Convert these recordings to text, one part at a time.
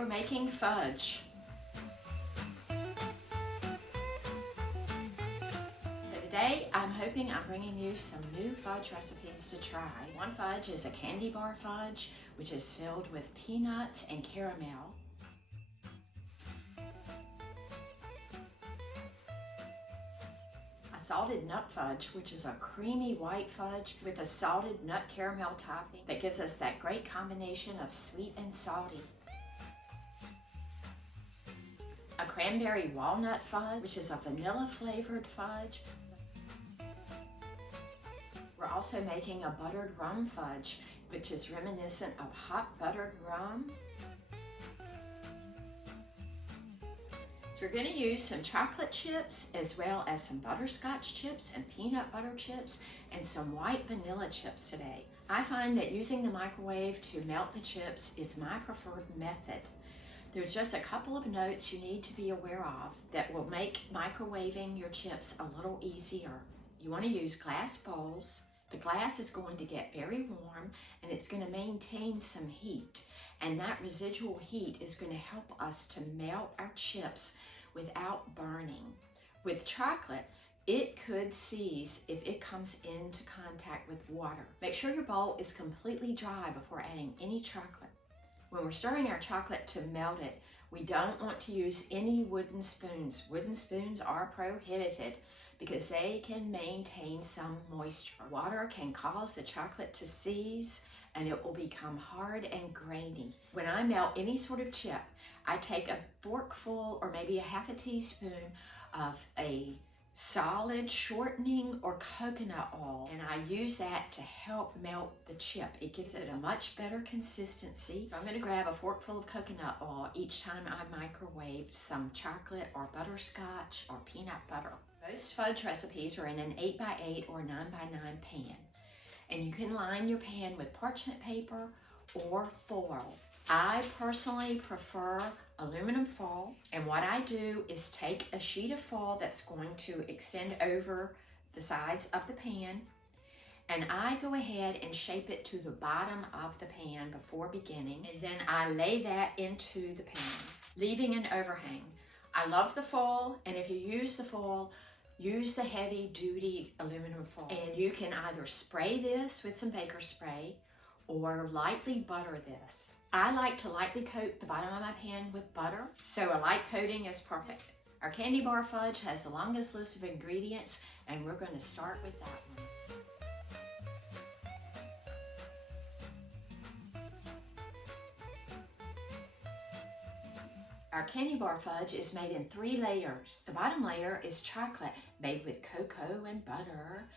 we're making fudge. So today I'm hoping I'm bringing you some new fudge recipes to try. One fudge is a candy bar fudge, which is filled with peanuts and caramel. Salted nut fudge, which is a creamy white fudge with a salted nut caramel topping that gives us that great combination of sweet and salty. A cranberry walnut fudge, which is a vanilla flavored fudge. We're also making a buttered rum fudge, which is reminiscent of hot buttered rum. So we're going to use some chocolate chips as well as some butterscotch chips and peanut butter chips and some white vanilla chips today. I find that using the microwave to melt the chips is my preferred method. There's just a couple of notes you need to be aware of that will make microwaving your chips a little easier. You want to use glass bowls. The glass is going to get very warm and it's going to maintain some heat. And that residual heat is going to help us to melt our chips without burning. With chocolate, it could seize if it comes into contact with water. Make sure your bowl is completely dry before adding any chocolate. When we're stirring our chocolate to melt it, we don't want to use any wooden spoons. Wooden spoons are prohibited because they can maintain some moisture. Water can cause the chocolate to seize and it will become hard and grainy. When I melt any sort of chip, I take a forkful or maybe a half a teaspoon of a solid shortening or coconut oil, and I use that to help melt the chip. It gives it a much better consistency. So I'm going to grab a forkful of coconut oil each time I microwave some chocolate or butterscotch or peanut butter. Most fudge recipes are in an 8x8 or 9x9 pan. And you can line your pan with parchment paper or foil. I personally prefer aluminum foil, and what I do is take a sheet of foil that's going to extend over the sides of the pan, and I go ahead and shape it to the bottom of the pan before beginning, and then I lay that into the pan, leaving an overhang. I love the foil, and if you use the foil, use the heavy duty aluminum foil. And you can either spray this with some baker's spray or lightly butter this. I like to lightly coat the bottom of my pan with butter, so a light coating is perfect. Our candy bar fudge has the longest list of ingredients, and we're going to start with that one. Our candy bar fudge is made in 3 layers. The bottom layer is chocolate made with cocoa and butter.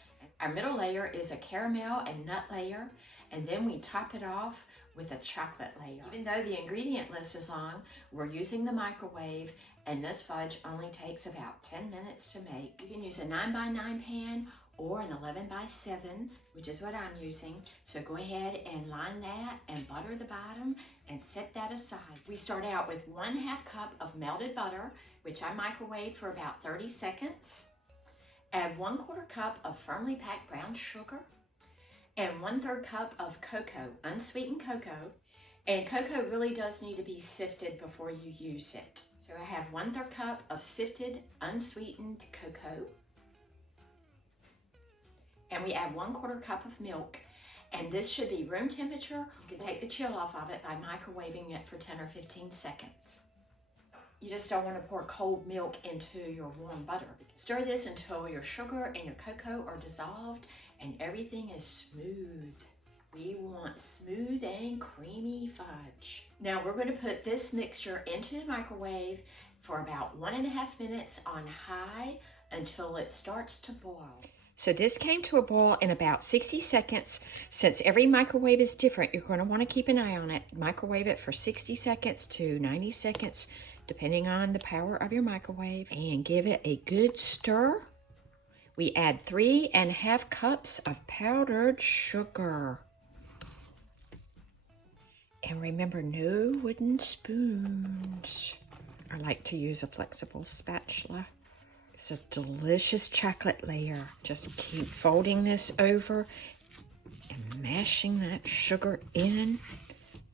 Our middle layer is a caramel and nut layer, and then we top it off with a chocolate layer. Even though the ingredient list is long, we're using the microwave, and this fudge only takes about 10 minutes to make. You can use a 9x9 pan or an 11x7, which is what I'm using. So go ahead and line that and butter the bottom and set that aside. We start out with 1/2 cup of melted butter, which I microwaved for about 30 seconds. Add 1/4 cup of firmly packed brown sugar and 1/3 cup of cocoa, unsweetened cocoa. And cocoa really does need to be sifted before you use it. So I have 1/3 cup of sifted unsweetened cocoa. And we add 1/4 cup of milk, and this should be room temperature. You can take the chill off of it by microwaving it for 10 or 15 seconds. You just don't want to pour cold milk into your warm butter. Stir this until your sugar and your cocoa are dissolved and everything is smooth. We want smooth and creamy fudge. Now we're going to put this mixture into the microwave for about 1.5 minutes on high until it starts to boil. So this came to a boil in about 60 seconds. Since every microwave is different, you're going to want to keep an eye on it. Microwave it for 60 seconds to 90 seconds, depending on the power of your microwave, and give it a good stir. We add 3.5 cups of powdered sugar. And remember, no wooden spoons. I like to use a flexible spatula. It's a delicious chocolate layer. Just keep folding this over and mashing that sugar in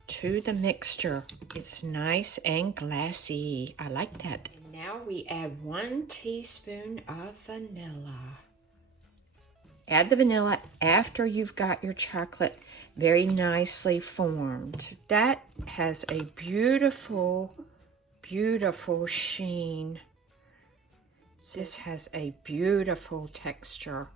to the mixture. It's nice and glassy. I like that. And now we add 1 teaspoon of vanilla. Add the vanilla after you've got your chocolate very nicely formed. That has a beautiful, beautiful sheen. This has a beautiful texture.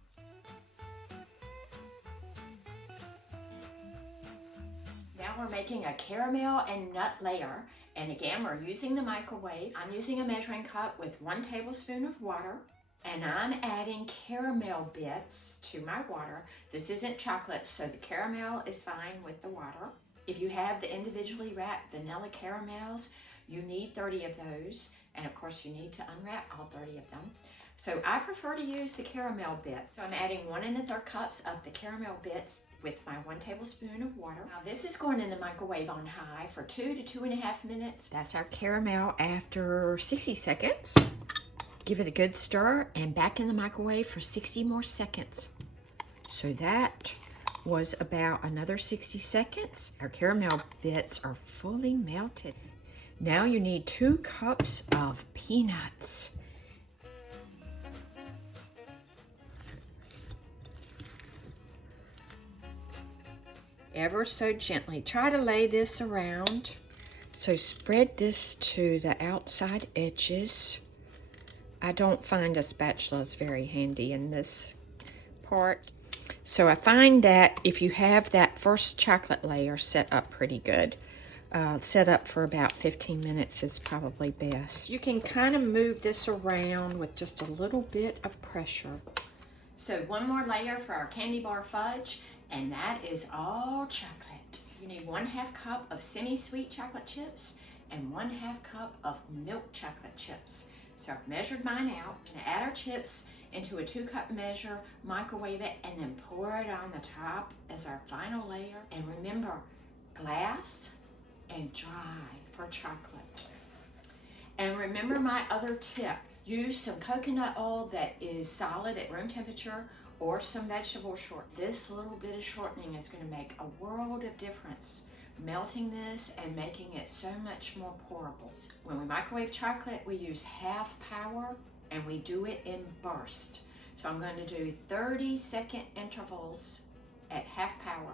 Now we're making a caramel and nut layer. And again, we're using the microwave. I'm using a measuring cup with 1 tablespoon of water. And I'm adding caramel bits to my water. This isn't chocolate, so the caramel is fine with the water. If you have the individually wrapped vanilla caramels, you need 30 of those. And of course, you need to unwrap all 30 of them. So I prefer to use the caramel bits. So I'm adding 1 1/3 cups of the caramel bits with my 1 tablespoon of water. Now this is going in the microwave on high for 2 to 2.5 minutes. That's our caramel after 60 seconds. Give it a good stir and back in the microwave for 60 more seconds. So that was about another 60 seconds. Our caramel bits are fully melted. Now you need 2 cups of peanuts. Ever so gently. Try to lay this around. So spread this to the outside edges. I don't find a spatula is very handy in this part. So I find that if you have that first chocolate layer set up pretty good, set up for about 15 minutes is probably best. You can kind of move this around with just a little bit of pressure. So 1 more layer for our candy bar fudge, and that is all chocolate. You need 1/2 cup of semi-sweet chocolate chips and 1/2 cup of milk chocolate chips. So I've measured mine out. I'm gonna add our chips into a 2-cup measure, microwave it, and then pour it on the top as our final layer. And remember, glass and dry for chocolate. And remember my other tip, use some coconut oil that is solid at room temperature or some vegetable shortening. This little bit of shortening is gonna make a world of difference, melting this and making it so much more pourable. When we microwave chocolate, we use half power and we do it in bursts. So I'm going to do 30-second intervals at half power,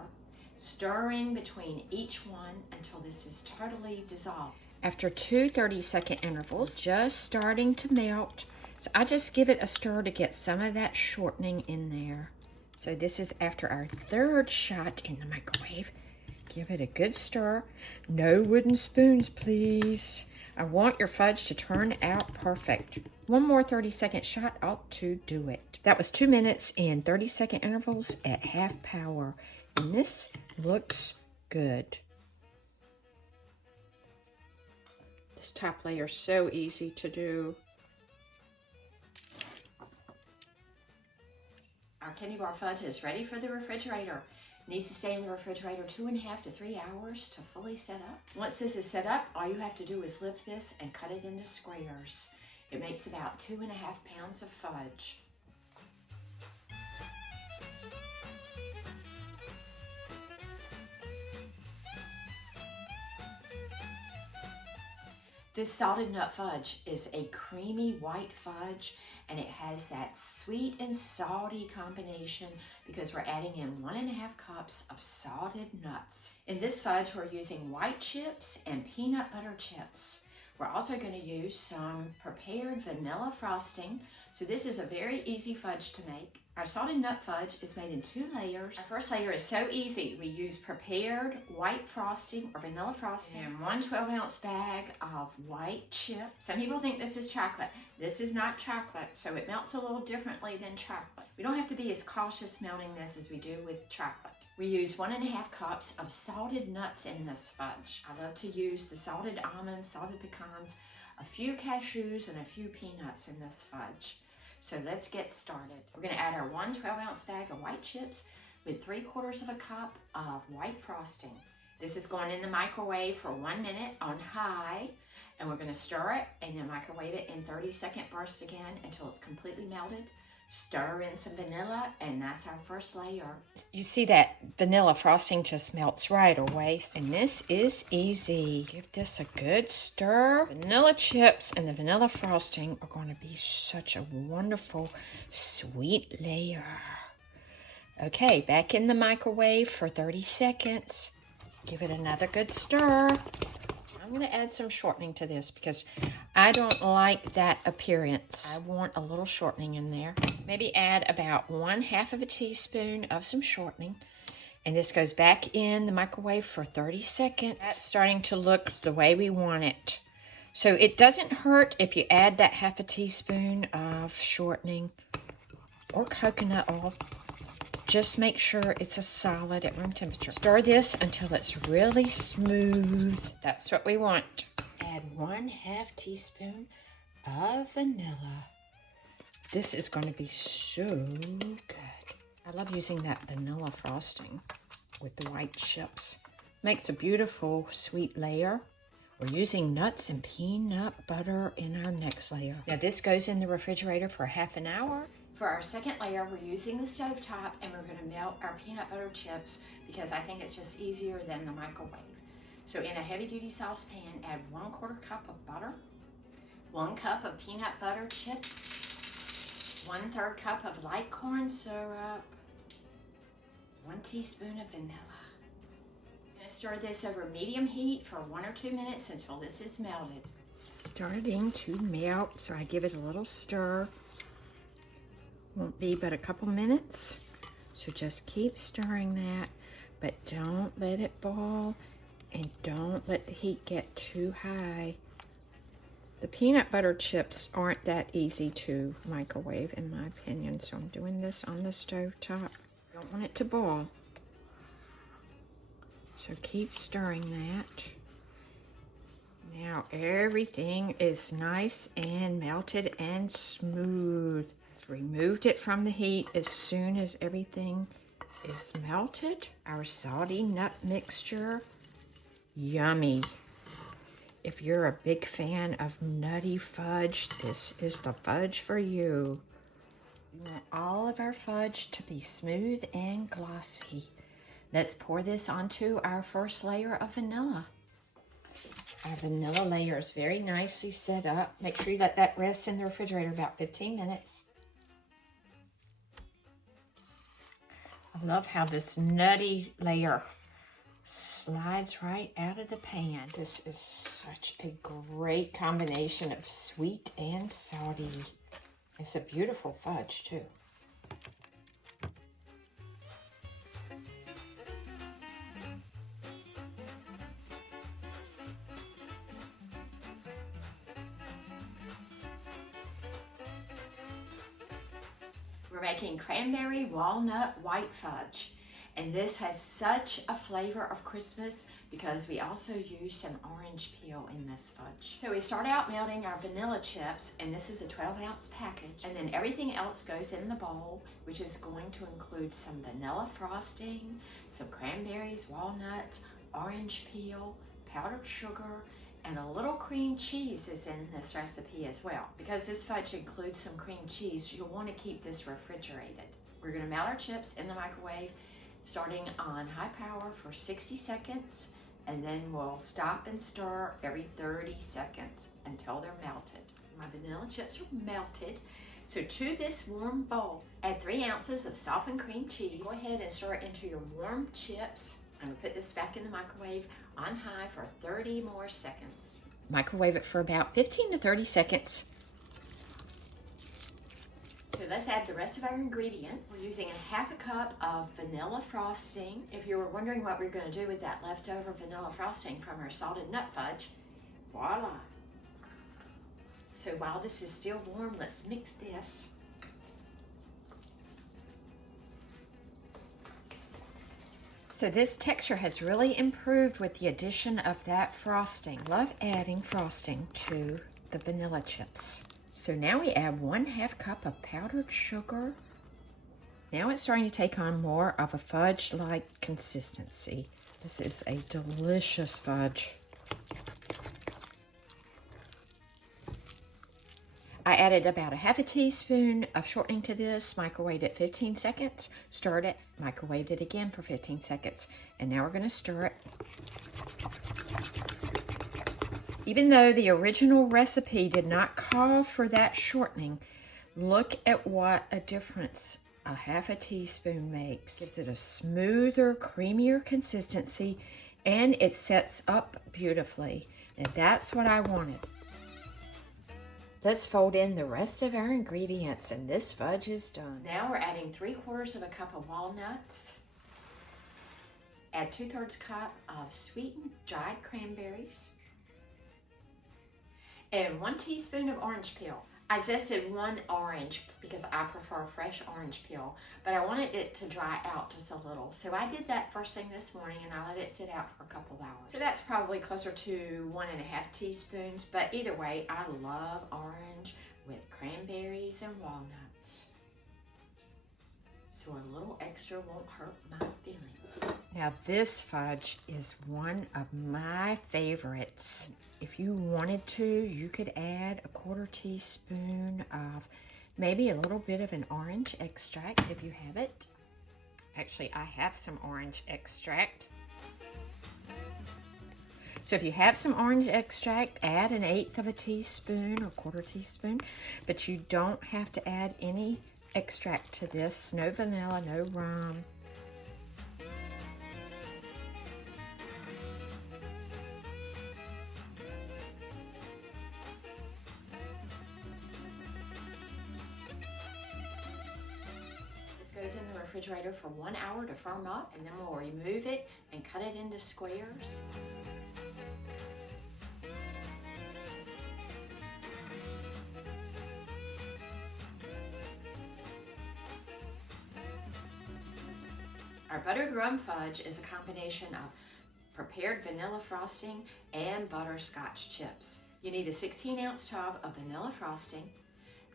stirring between each one until this is totally dissolved. After 2 30-second intervals, just starting to melt. So I just give it a stir to get some of that shortening in there. So this is after our 3rd shot in the microwave. Give it a good stir. No wooden spoons, please. I want your fudge to turn out perfect. 1 more 30-second shot ought to do it. That was 2 minutes in 30-second intervals at half power. And this looks good. This top layer is so easy to do. Our candy bar fudge is ready for the refrigerator. Needs to stay in the refrigerator 2.5 to 3 hours to fully set up. Once this is set up, all you have to do is lift this and cut it into squares. It makes about 2.5 pounds of fudge. This salted nut fudge is a creamy white fudge, and it has that sweet and salty combination because we're adding in 1.5 cups of salted nuts. In this fudge, we're using white chips and peanut butter chips. We're also going to use some prepared vanilla frosting. So this is a very easy fudge to make. Our salted nut fudge is made in 2 layers. Our first layer is so easy. We use prepared white frosting or vanilla frosting and 1 12-ounce bag of white chip. Some people think this is chocolate. This is not chocolate, so it melts a little differently than chocolate. We don't have to be as cautious melting this as we do with chocolate. We use 1.5 cups of salted nuts in this fudge. I love to use the salted almonds, salted pecans, a few cashews, and a few peanuts in this fudge. So let's get started. We're going to add our 1 12-ounce bag of white chips with 3/4 cup of white frosting. This is going in the microwave for 1 minute on high, and we're going to stir it and then microwave it in 30-second bursts again until it's completely melted. Stir in some vanilla, and that's our first layer. You see that vanilla frosting just melts right away, and this is easy. Give this a good stir. Vanilla chips and the vanilla frosting are going to be such a wonderful sweet layer. Okay, back in the microwave for 30 seconds. Give it another good stir. I'm going to add some shortening to this because I don't like that appearance. I want a little shortening in there. Maybe add about 1/2 teaspoon of some shortening. And this goes back in the microwave for 30 seconds. That's starting to look the way we want it. So it doesn't hurt if you add that 1/2 teaspoon of shortening or coconut oil. Just make sure it's a solid at room temperature. Stir this until it's really smooth. That's what we want. Add 1/2 teaspoon of vanilla. This is going to be so good. I love using that vanilla frosting with the white chips. Makes a beautiful sweet layer. We're using nuts and peanut butter in our next layer. Now this goes in the refrigerator for 1/2 hour. For our second layer, we're using the stovetop, and we're going to melt our peanut butter chips because I think it's just easier than the microwave. So in a heavy-duty saucepan, add 1/4 cup of butter, 1 cup of peanut butter chips, 1/3 cup of light corn syrup, 1 teaspoon of vanilla. I'm going to stir this over medium heat for 1 or 2 minutes until this is melted. Starting to melt, so I give it a little stir. Won't be but a couple minutes, so just keep stirring that, but don't let it boil and don't let the heat get too high. The peanut butter chips aren't that easy to microwave in my opinion, so I'm doing this on the stove top. Don't want it to boil, so keep stirring that. Now everything is nice and melted and smooth. Removed it from the heat as soon as everything is melted. Our salty nut mixture, yummy. If you're a big fan of nutty fudge, this is the fudge for you. We want all of our fudge to be smooth and glossy. Let's pour this onto our first layer of vanilla. Our vanilla layer is very nicely set up. Make sure you let that rest in the refrigerator about 15 minutes. I love how this nutty layer slides right out of the pan. This is such a great combination of sweet and salty. It's a beautiful fudge too. We're making cranberry walnut white fudge, and this has such a flavor of Christmas because we also use some orange peel in this fudge. So we start out melting our vanilla chips, and this is a 12-ounce package, and then everything else goes in the bowl, which is going to include some vanilla frosting, some cranberries, walnuts, orange peel, powdered sugar, and a little cream cheese is in this recipe as well. Because this fudge includes some cream cheese, you'll want to keep this refrigerated. We're going to melt our chips in the microwave starting on high power for 60 seconds, and then we'll stop and stir every 30 seconds until they're melted. My vanilla chips are melted, so to this warm bowl, add 3 ounces of softened cream cheese. Go ahead and stir it into your warm chips. I'm going to put this back in the microwave on high for 30 more seconds. Microwave it for about 15 to 30 seconds. So let's add the rest of our ingredients. We're using a 1/2 cup of vanilla frosting. If you were wondering what we're going to do with that leftover vanilla frosting from our salted nut fudge, voila. So while this is still warm, let's mix this. So this texture has really improved with the addition of that frosting. Love adding frosting to the vanilla chips. So now we add 1/2 cup of powdered sugar. Now it's starting to take on more of a fudge-like consistency. This is a delicious fudge. I added about a half a teaspoon of shortening to this, microwaved it 15 seconds, stirred it, microwaved it again for 15 seconds. And now we're going to stir it. Even though the original recipe did not call for that shortening, look at what a difference a half a teaspoon makes. Gives it a smoother, creamier consistency, and it sets up beautifully. And that's what I wanted. Let's fold in the rest of our ingredients, and this fudge is done. Now we're adding 3/4 of a cup of walnuts. Add 2/3 cup of sweetened dried cranberries. And 1 teaspoon of orange peel. I zested 1 orange because I prefer fresh orange peel, but I wanted it to dry out just a little. So I did that first thing this morning and I let it sit out for a couple of hours. So that's probably closer to 1.5 teaspoons, but either way, I love orange with cranberries and walnuts. So a little extra won't hurt my feelings. Now this fudge is one of my favorites. If you wanted to, you could add a 1/4 teaspoon of maybe a little bit of an orange extract if you have it. Actually, I have some orange extract. So if you have some orange extract, add 1/8 of a teaspoon or 1/4 teaspoon, but you don't have to add any extract to this. No vanilla, no rum. This goes in the refrigerator for 1 hour to firm up, and then we'll remove it and cut it into squares. Our buttered rum fudge is a combination of prepared vanilla frosting and butterscotch chips. You need a 16-ounce tub of vanilla frosting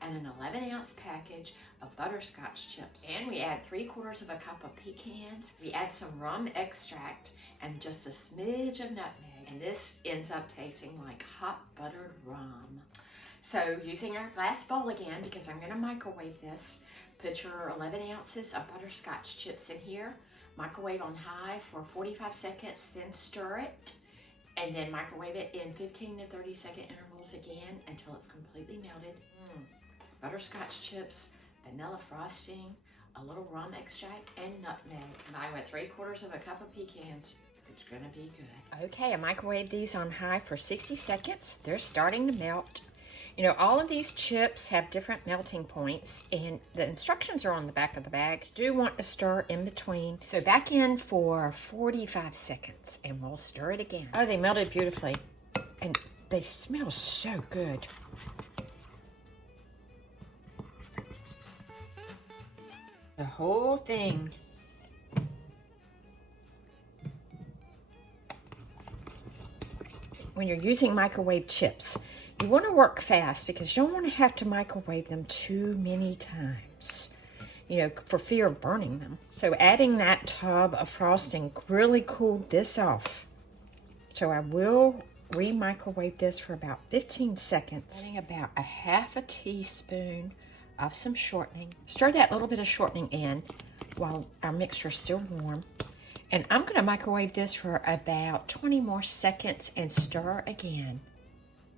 and an 11-ounce package of butterscotch chips. And we add 3/4 of a cup of pecans. We add some rum extract and just a smidge of nutmeg. And this ends up tasting like hot buttered rum. So using our glass bowl again, because I'm gonna microwave this, put your 11 ounces of butterscotch chips in here, microwave on high for 45 seconds, then stir it, and then microwave it in 15 to 30 second intervals again until it's completely melted. Butterscotch chips, vanilla frosting, a little rum extract, and nutmeg. Combined with 3/4 of a cup of pecans. It's gonna be good. Okay, I microwaved these on high for 60 seconds. They're starting to melt. You know, all of these chips have different melting points, and the instructions are on the back of the bag. You do want to stir in between. So back in for 45 seconds, and we'll stir it again. Oh, they melted beautifully, and they smell so good. The whole thing. When you're using microwave chips, you want to work fast because you don't want to have to microwave them too many times, you know, for fear of burning them. So adding that tub of frosting really cooled this off. So I will re-microwave this for about 15 seconds. Adding about a half a teaspoon of some shortening. Stir that little bit of shortening in while our mixture is still warm. And I'm going to microwave this for about 20 more seconds and stir again.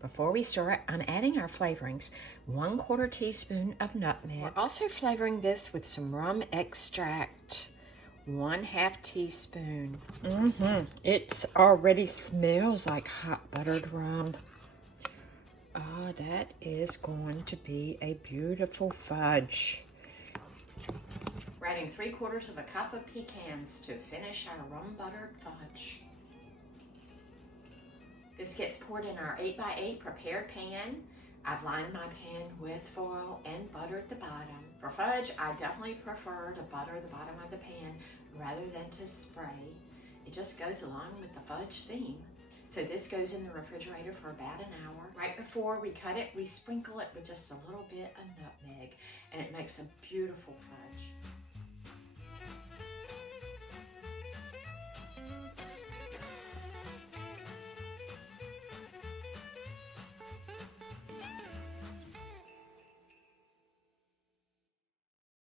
Before we stir it, I'm adding our flavorings. 1/4 teaspoon of nutmeg. We're also flavoring this with some rum extract. 1/2 teaspoon. It already smells like hot buttered rum. Oh, that is going to be a beautiful fudge. We're adding 3/4 of a cup of pecans to finish our rum buttered fudge. This gets poured in our 8x8 prepared pan. I've lined my pan with foil and buttered the bottom. For fudge, I definitely prefer to butter the bottom of the pan rather than to spray. It just goes along with the fudge theme. So this goes in the refrigerator for about an hour. Right before we cut it, we sprinkle it with just a little bit of nutmeg, and it makes a beautiful fudge.